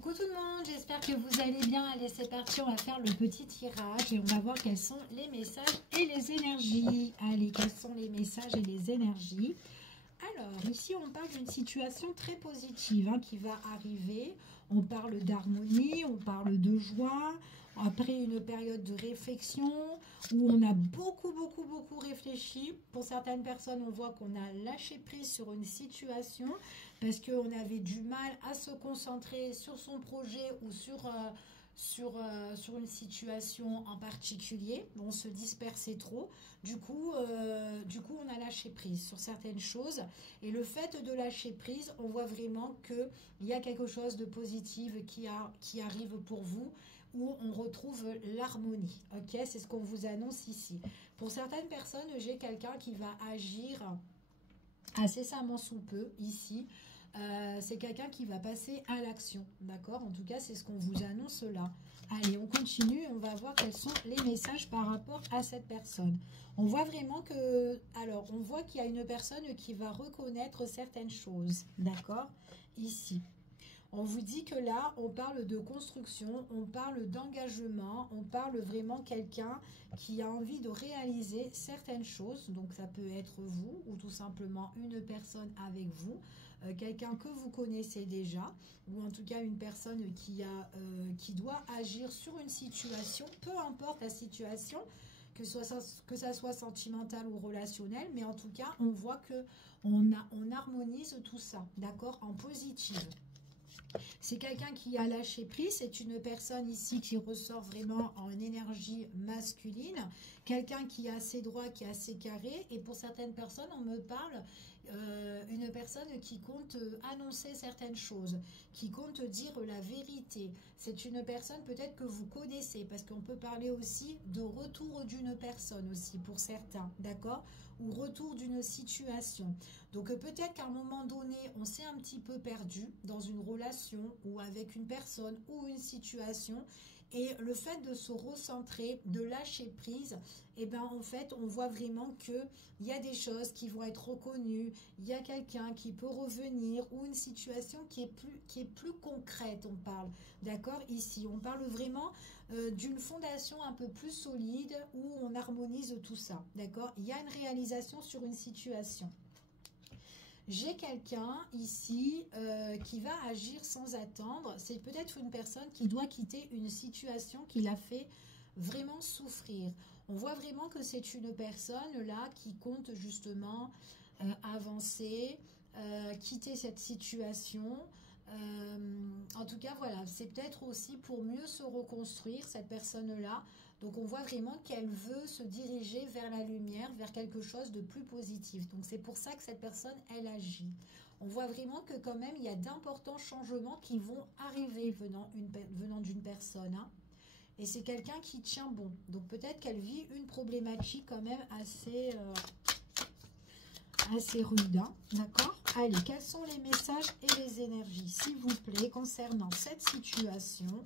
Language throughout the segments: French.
Coucou tout le monde, j'espère que vous allez bien. Allez, c'est parti, on va faire le petit tirage et on va voir quels sont les messages et les énergies. Allez, quels sont les messages et les énergies? Alors, ici, on parle d'une situation très positive qui va arriver. On parle d'harmonie, on parle de joie. Après une période de réflexion où on a beaucoup réfléchi. Pour certaines personnes, on voit qu'on a lâché prise sur une situation parce qu'on avait du mal à se concentrer sur son projet ou sur une situation en particulier. On se dispersait trop. Du coup, on a lâché prise sur certaines choses. Et le fait de lâcher prise, on voit vraiment qu'il y a quelque chose de positif qui arrive pour vous, où on retrouve l'harmonie. Ok, c'est ce qu'on vous annonce ici. Pour certaines personnes, j'ai quelqu'un qui va agir incessamment sous peu ici. C'est quelqu'un qui va passer à l'action, d'accord? En tout cas, c'est ce qu'on vous annonce là. Allez, on continue, on va voir quels sont les messages par rapport à cette personne. On voit vraiment que... Alors, on voit qu'il y a une personne qui va reconnaître certaines choses, d'accord? Ici. On vous dit que là, on parle de construction, on parle d'engagement, on parle vraiment quelqu'un qui a envie de réaliser certaines choses. Donc, ça peut être vous ou tout simplement une personne avec vous, quelqu'un que vous connaissez déjà, ou en tout cas une personne qui doit agir sur une situation, peu importe la situation, que ça soit sentimental ou relationnel, mais en tout cas, on voit que on harmonise tout ça, d'accord, en positif. C'est quelqu'un qui a lâché prise, c'est une personne ici qui ressort vraiment en énergie masculine, quelqu'un qui a assez droit, qui a assez carré, et pour certaines personnes, on me parle une personne qui compte annoncer certaines choses, qui compte dire la vérité. C'est une personne peut-être que vous connaissez, parce qu'on peut parler aussi de retour d'une personne aussi pour certains, d'accord, ou retour d'une situation. Donc peut-être qu'à un moment donné, on s'est un petit peu perdu dans une relation ou avec une personne ou une situation, et le fait de se recentrer, de lâcher prise, et ben en fait on voit vraiment que il y a des choses qui vont être reconnues, il y a quelqu'un qui peut revenir ou une situation qui est plus concrète, on parle, d'accord, ici on parle vraiment d'une fondation un peu plus solide où on harmonise tout ça, d'accord, il y a une réalisation sur une situation. J'ai quelqu'un ici qui va agir sans attendre. C'est peut-être une personne qui doit quitter une situation qui l'a fait vraiment souffrir. On voit vraiment que c'est une personne là qui compte justement avancer, quitter cette situation. En tout cas, voilà, c'est peut-être aussi pour mieux se reconstruire, cette personne-là. Donc, on voit vraiment qu'elle veut se diriger vers la lumière, vers quelque chose de plus positif. Donc, c'est pour ça que cette personne, elle agit. On voit vraiment que quand même, il y a d'importants changements qui vont arriver venant d'une personne. Et c'est quelqu'un qui tient bon. Donc, peut-être qu'elle vit une problématique quand même assez rude, d'accord? Allez, quels sont les messages et les énergies, s'il vous plaît, concernant cette situation?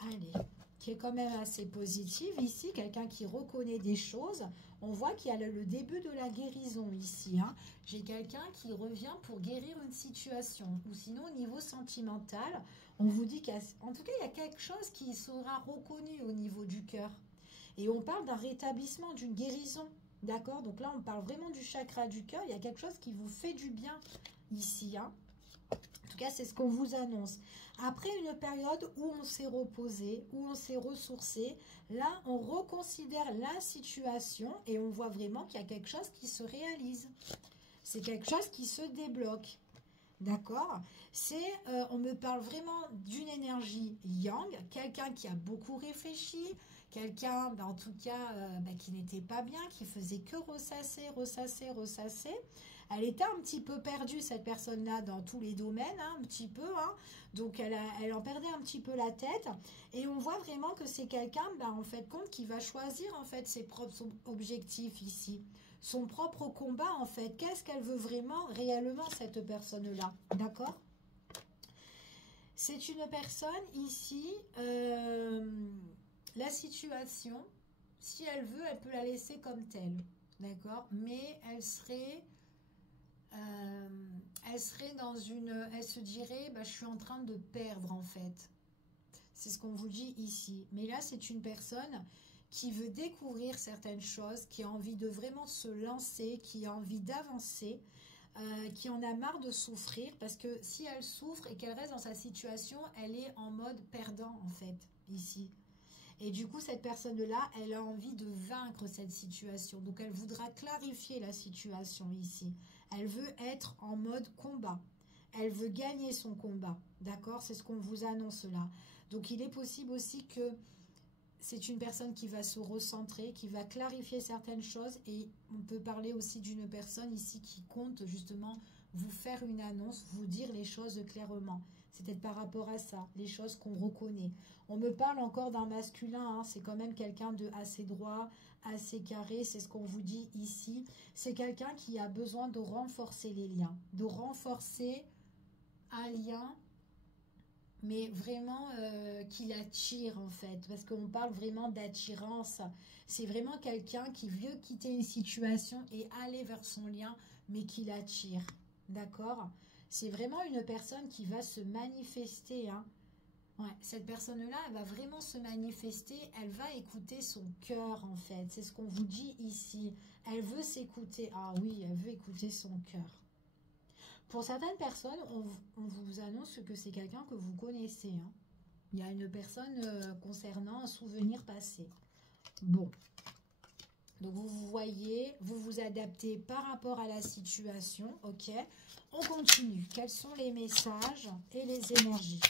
Allez, qui est quand même assez positive ici, quelqu'un qui reconnaît des choses. On voit qu'il y a le début de la guérison ici. J'ai quelqu'un qui revient pour guérir une situation. Ou sinon, au niveau sentimental, on vous dit qu'en tout cas, il y a quelque chose qui sera reconnu au niveau du cœur. Et on parle d'un rétablissement, d'une guérison. D'accord? Donc là, on parle vraiment du chakra du cœur. Il y a quelque chose qui vous fait du bien ici. En tout cas, c'est ce qu'on vous annonce. Après une période où on s'est reposé, où on s'est ressourcé, là, on reconsidère la situation et on voit vraiment qu'il y a quelque chose qui se réalise. C'est quelque chose qui se débloque. D'accord? On me parle vraiment d'une énergie yang, quelqu'un qui a beaucoup réfléchi, quelqu'un, en tout cas, qui n'était pas bien, qui faisait que ressasser. Elle était un petit peu perdue, cette personne-là, dans tous les domaines, un petit peu. Donc, elle en perdait un petit peu la tête. Et on voit vraiment que c'est quelqu'un, en fait, qui va choisir, en fait, ses propres objectifs ici. Son propre combat, en fait. Qu'est-ce qu'elle veut vraiment, réellement, cette personne-là? D'accord? C'est une personne, ici, la situation, si elle veut, elle peut la laisser comme telle. D'accord? Mais elle serait elle serait dans une... Elle se dirait, bah, je suis en train de perdre en fait. C'est ce qu'on vous dit ici. Mais là, c'est une personne qui veut découvrir certaines choses, qui a envie de vraiment se lancer, qui a envie d'avancer, qui en a marre de souffrir, parce que si elle souffre et qu'elle reste dans sa situation, elle est en mode perdant en fait, ici. Et du coup, cette personne-là, elle a envie de vaincre cette situation. Donc, elle voudra clarifier la situation ici. Elle veut être en mode combat. Elle veut gagner son combat. D'accord? C'est ce qu'on vous annonce là. Donc, il est possible aussi que c'est une personne qui va se recentrer, qui va clarifier certaines choses. Et on peut parler aussi d'une personne ici qui compte justement vous faire une annonce, vous dire les choses clairement. C'est peut-être par rapport à ça, les choses qu'on reconnaît. On me parle encore d'un masculin, hein, c'est quand même quelqu'un de assez droit, assez carré, c'est ce qu'on vous dit ici. C'est quelqu'un qui a besoin de renforcer les liens, de renforcer un lien, mais vraiment qui l'attire en fait, parce qu'on parle vraiment d'attirance. C'est vraiment quelqu'un qui veut quitter une situation et aller vers son lien, mais qui l'attire, d'accord? C'est vraiment une personne qui va se manifester, hein. Ouais, cette personne-là, elle va vraiment se manifester, elle va écouter son cœur en fait, c'est ce qu'on vous dit ici. Elle veut s'écouter, ah oui, elle veut écouter son cœur. Pour certaines personnes, on vous annonce que c'est quelqu'un que vous connaissez, hein. Il y a une personne concernant un souvenir passé. Bon, donc vous voyez, vous vous adaptez par rapport à la situation, ok? On continue. Quels sont les messages et les énergies?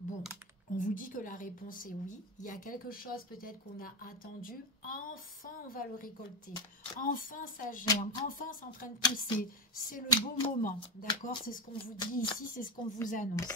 Bon, on vous dit que la réponse est oui. Il y a quelque chose peut-être qu'on a attendu. Enfin, on va le récolter. Enfin, ça germe. Enfin, c'est en train de pousser. C'est le bon moment. D'accord? C'est ce qu'on vous dit ici. C'est ce qu'on vous annonce.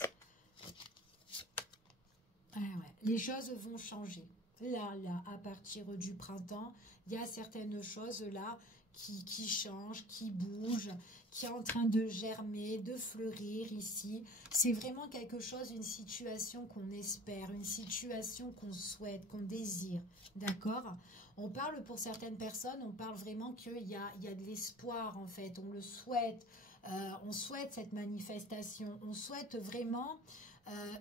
Ah ouais. Les choses vont changer. Là, à partir du printemps, il y a certaines choses là qui changent, qui bougent, qui est en train de germer, de fleurir ici. C'est vraiment quelque chose, une situation qu'on espère, une situation qu'on souhaite, qu'on désire. D'accord? On parle pour certaines personnes, on parle vraiment qu'il y a de l'espoir en fait, on le souhaite. On souhaite cette manifestation, on souhaite vraiment...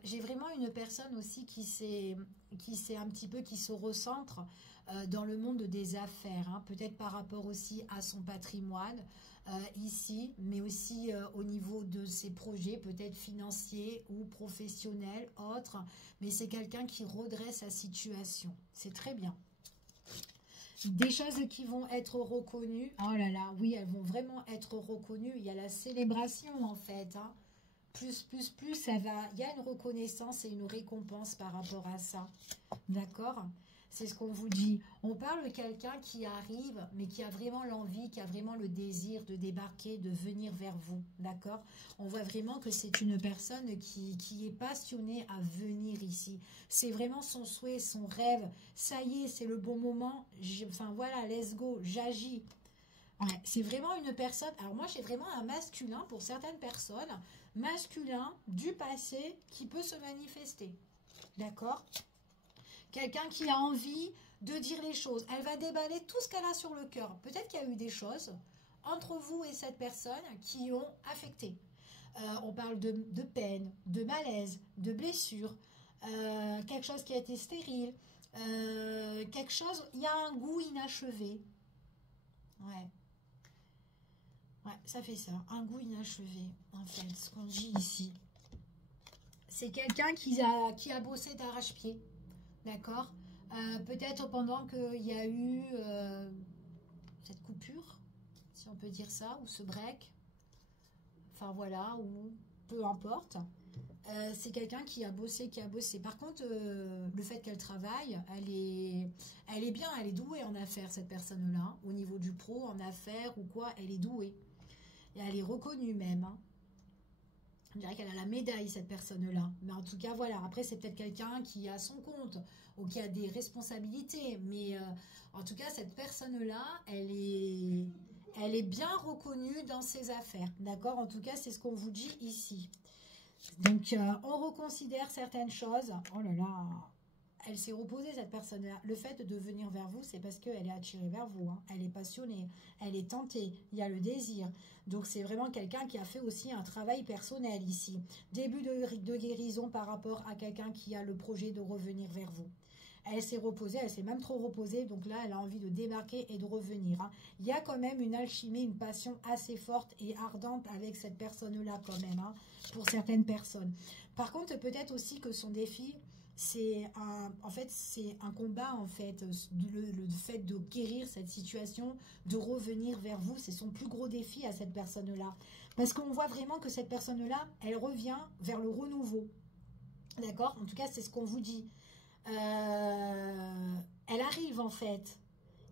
j'ai vraiment une personne aussi qui un petit peu, qui se recentre dans le monde des affaires, hein, peut-être par rapport aussi à son patrimoine ici, mais aussi au niveau de ses projets, peut-être financiers ou professionnels, autres, mais c'est quelqu'un qui redresse sa situation. C'est très bien. Des choses qui vont être reconnues. Oh là là, oui, elles vont vraiment être reconnues. Il y a la célébration en fait, hein. Plus, ça va. Il y a une reconnaissance et une récompense par rapport à ça. D'accord? C'est ce qu'on vous dit. On parle de quelqu'un qui arrive, mais qui a vraiment l'envie, qui a vraiment le désir de débarquer, de venir vers vous. D'accord? On voit vraiment que c'est une personne qui est passionnée à venir ici. C'est vraiment son souhait, son rêve. Ça y est, c'est le bon moment. Enfin voilà, let's go, j'agis. Ouais, c'est vraiment une personne... Alors moi, j'ai vraiment un masculin pour certaines personnes. Masculin du passé qui peut se manifester. D'accord? Quelqu'un qui a envie de dire les choses. Elle va déballer tout ce qu'elle a sur le cœur. Peut-être qu'il y a eu des choses entre vous et cette personne qui ont affecté. On parle de peine, de malaise, de blessure, quelque chose qui a été stérile, quelque chose... Il y a un goût inachevé. Ouais. Ouais, ça fait ça. Un goût inachevé, en fait, ce qu'on dit ici. C'est quelqu'un qui a bossé d'arrache-pied. D'accord? Peut-être pendant qu'il y a eu cette coupure, si on peut dire ça, ou ce break. Enfin, voilà, ou peu importe. C'est quelqu'un qui a bossé, Par contre, le fait qu'elle travaille, elle est bien, elle est douée en affaires, cette personne-là. Au niveau du pro, en affaires ou quoi, elle est douée. Et elle est reconnue même, hein. On dirait qu'elle a la médaille, cette personne-là. Mais en tout cas, voilà. Après, c'est peut-être quelqu'un qui a son compte ou qui a des responsabilités. Mais en tout cas, cette personne-là, elle est bien reconnue dans ses affaires. D'accord? En tout cas, c'est ce qu'on vous dit ici. Donc, on reconsidère certaines choses. Oh là là. elle s'est reposée, cette personne-là. Le fait de venir vers vous, c'est parce qu'elle est attirée vers vous. Hein. Elle est passionnée, elle est tentée, il y a le désir. Donc, c'est vraiment quelqu'un qui a fait aussi un travail personnel ici. Début de guérison par rapport à quelqu'un qui a le projet de revenir vers vous. Elle s'est reposée, elle s'est même trop reposée, donc là, elle a envie de débarquer et de revenir. Hein. Il y a quand même une alchimie, une passion assez forte et ardente avec cette personne-là quand même, hein, pour certaines personnes. Par contre, peut-être aussi que son défi, c'est un combat, en fait, le fait de guérir cette situation, de revenir vers vous, c'est son plus gros défi à cette personne-là. Parce qu'on voit vraiment que cette personne-là, elle revient vers le renouveau. D'accord? En tout cas, c'est ce qu'on vous dit. Elle arrive en fait.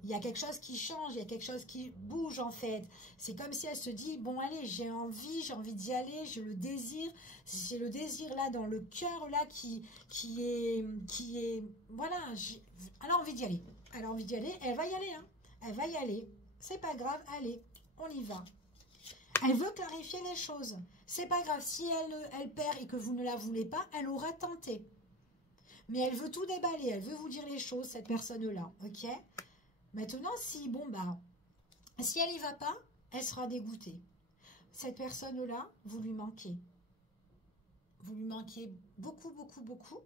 Il y a quelque chose qui change, il y a quelque chose qui bouge en fait. C'est comme si elle se dit, bon allez, j'ai envie d'y aller, j'ai le désir là dans le cœur là qui est, voilà, elle a envie d'y aller. Elle a envie d'y aller, elle va y aller, hein. Elle va y aller. C'est pas grave, allez, on y va. Elle veut clarifier les choses. C'est pas grave, si elle perd et que vous ne la voulez pas, elle aura tenté. Mais elle veut tout déballer, elle veut vous dire les choses, cette personne-là, ok? Maintenant, si elle n'y va pas, elle sera dégoûtée. Cette personne-là, vous lui manquez. Vous lui manquez beaucoup, beaucoup, beaucoup.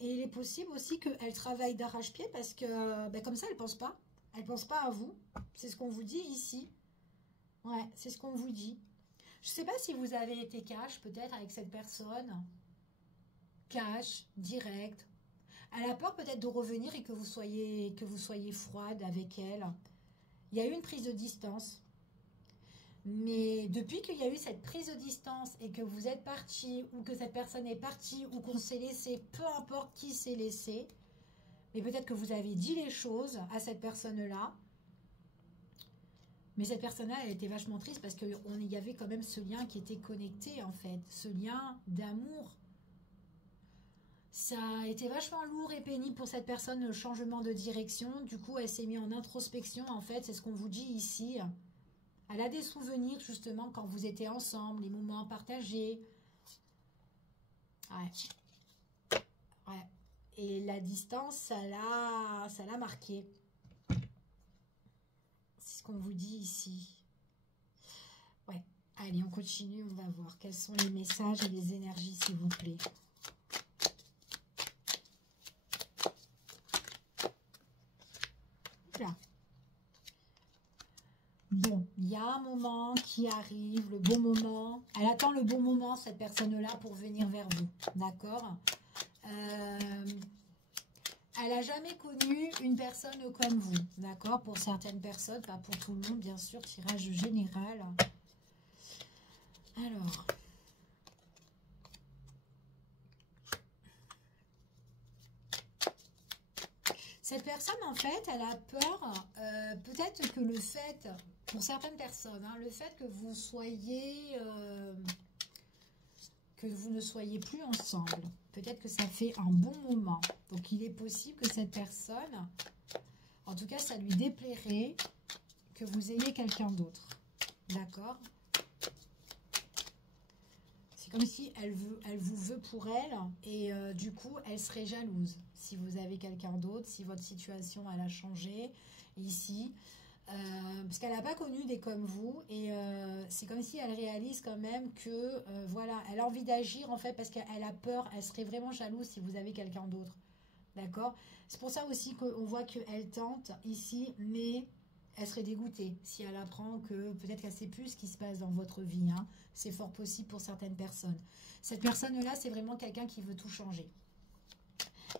Et il est possible aussi qu'elle travaille d'arrache-pied parce que, comme ça, elle ne pense pas. Elle ne pense pas à vous. C'est ce qu'on vous dit ici. Ouais, c'est ce qu'on vous dit. Je ne sais pas si vous avez été cash, peut-être, avec cette personne. Cash, direct. Elle a peur peut-être de revenir et que vous soyez froide avec elle. Il y a eu une prise de distance. Mais depuis qu'il y a eu cette prise de distance et que vous êtes parti ou que cette personne est partie ou qu'on s'est laissé, peu importe qui s'est laissé, mais peut-être que vous avez dit les choses à cette personne-là. Mais cette personne-là, elle était vachement triste parce qu'il y avait quand même ce lien qui était connecté en fait. Ce lien d'amour. Ça a été vachement lourd et pénible pour cette personne, le changement de direction. Du coup, elle s'est mise en introspection, en fait, c'est ce qu'on vous dit ici. Elle a des souvenirs, justement, quand vous étiez ensemble, les moments partagés. Ouais. Ouais. Et la distance, ça l'a marqué. C'est ce qu'on vous dit ici. Ouais. Allez, on continue, on va voir. Quels sont les messages et les énergies, s'il vous plaît. Là. Bon, il y a un moment qui arrive, le bon moment. Elle attend le bon moment, cette personne-là, pour venir vers vous. D'accord? Elle n'a jamais connu une personne comme vous. D'accord? Pour certaines personnes, pas pour tout le monde, bien sûr. Tirage général. Alors... Cette personne, en fait, elle a peur, peut-être que le fait, pour certaines personnes, hein, le fait que vous ne soyez plus ensemble, peut-être que ça fait un bon moment. Donc, il est possible que cette personne, en tout cas, ça lui déplairait que vous ayez quelqu'un d'autre. D'accord ? C'est comme si elle vous veut pour elle et du coup, elle serait jalouse si vous avez quelqu'un d'autre, si votre situation, elle a changé ici. Parce qu'elle n'a pas connu des comme vous et c'est comme si elle réalise quand même que, voilà, elle a envie d'agir en fait parce qu'elle a peur, elle serait vraiment jalouse si vous avez quelqu'un d'autre. D'accord? C'est pour ça aussi qu'on voit qu'elle tente ici, mais... elle serait dégoûtée si elle apprend que peut-être qu'elle ne sait plus ce qui se passe dans votre vie. Hein. C'est fort possible pour certaines personnes. Cette personne-là, c'est vraiment quelqu'un qui veut tout changer.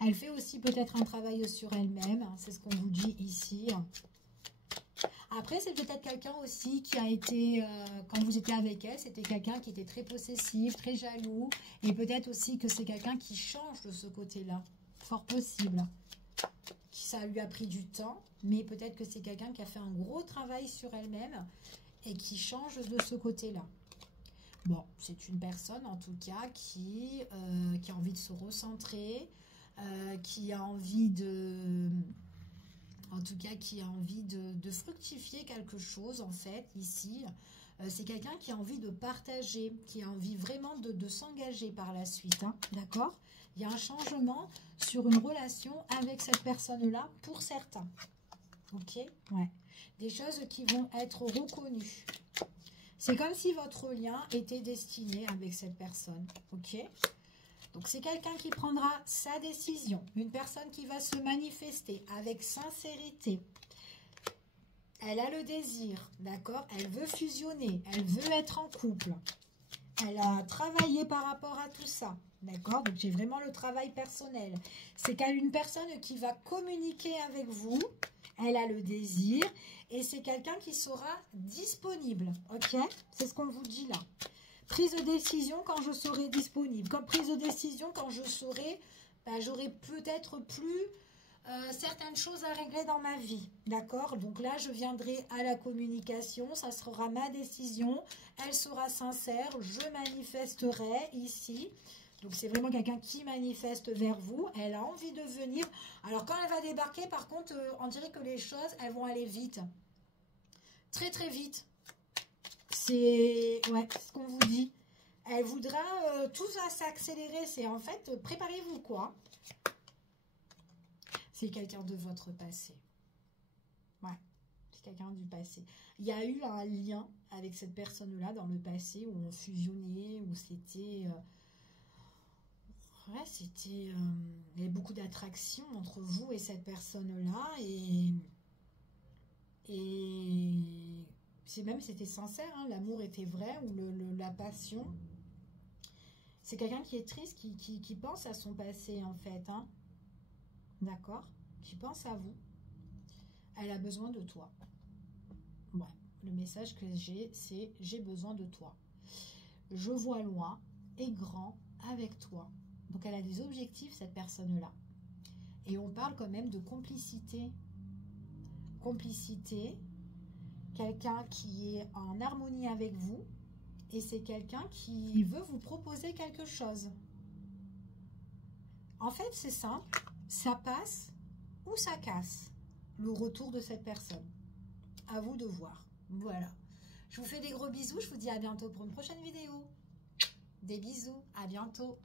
Elle fait aussi peut-être un travail sur elle-même. Hein. C'est ce qu'on vous dit ici. Après, c'est peut-être quelqu'un aussi qui a été, quand vous étiez avec elle, c'était quelqu'un qui était très possessif, très jaloux. Et peut-être aussi que c'est quelqu'un qui change de ce côté-là. Fort possible. Ça lui a pris du temps, mais peut-être que c'est quelqu'un qui a fait un gros travail sur elle-même et qui change de ce côté-là. Bon, c'est une personne en tout cas qui a envie de se recentrer, qui a envie de... En tout cas, qui a envie de fructifier quelque chose, en fait, ici. C'est quelqu'un qui a envie de partager, qui a envie vraiment de s'engager par la suite. Hein, d'accord? Il y a un changement sur une relation avec cette personne-là pour certains. Ok? Ouais. Des choses qui vont être reconnues. C'est comme si votre lien était destiné avec cette personne. Ok? Donc, c'est quelqu'un qui prendra sa décision. Une personne qui va se manifester avec sincérité. Elle a le désir, d'accord? Elle veut fusionner, elle veut être en couple. Elle a travaillé par rapport à tout ça, d'accord? Donc, j'ai vraiment le travail personnel. C'est une personne qui va communiquer avec vous. Elle a le désir et c'est quelqu'un qui sera disponible, ok? C'est ce qu'on vous dit là. Prise de décision quand je serai disponible. Comme prise de décision quand je serai, j'aurai peut-être plus certaines choses à régler dans ma vie. D'accord? Donc là, je viendrai à la communication. Ça sera ma décision. Elle sera sincère. Je manifesterai ici. Donc c'est vraiment quelqu'un qui manifeste vers vous. Elle a envie de venir. Alors quand elle va débarquer, par contre, on dirait que les choses, elles vont aller vite. Très très vite. C'est ce qu'on vous dit. Elle voudra, tout va s'accélérer. C'est en fait, préparez-vous quoi. C'est quelqu'un de votre passé. Ouais, c'est quelqu'un du passé. Il y a eu un lien avec cette personne-là dans le passé où on fusionnait, où c'était... il y avait beaucoup d'attraction entre vous et cette personne-là. Et c'était sincère, hein, l'amour était vrai, ou la passion. C'est quelqu'un qui est triste, qui pense à son passé, en fait. Hein. D'accord? Qui pense à vous. Elle a besoin de toi. Ouais. Le message que j'ai, c'est « j'ai besoin de toi ». Je vois loin et grand avec toi. Donc, elle a des objectifs, cette personne-là. Et on parle quand même de complicité. Complicité. Quelqu'un qui est en harmonie avec vous. Et c'est quelqu'un qui veut vous proposer quelque chose. En fait, c'est simple. Ça passe ou ça casse le retour de cette personne. À vous de voir. Voilà. Je vous fais des gros bisous. Je vous dis à bientôt pour une prochaine vidéo. Des bisous. À bientôt.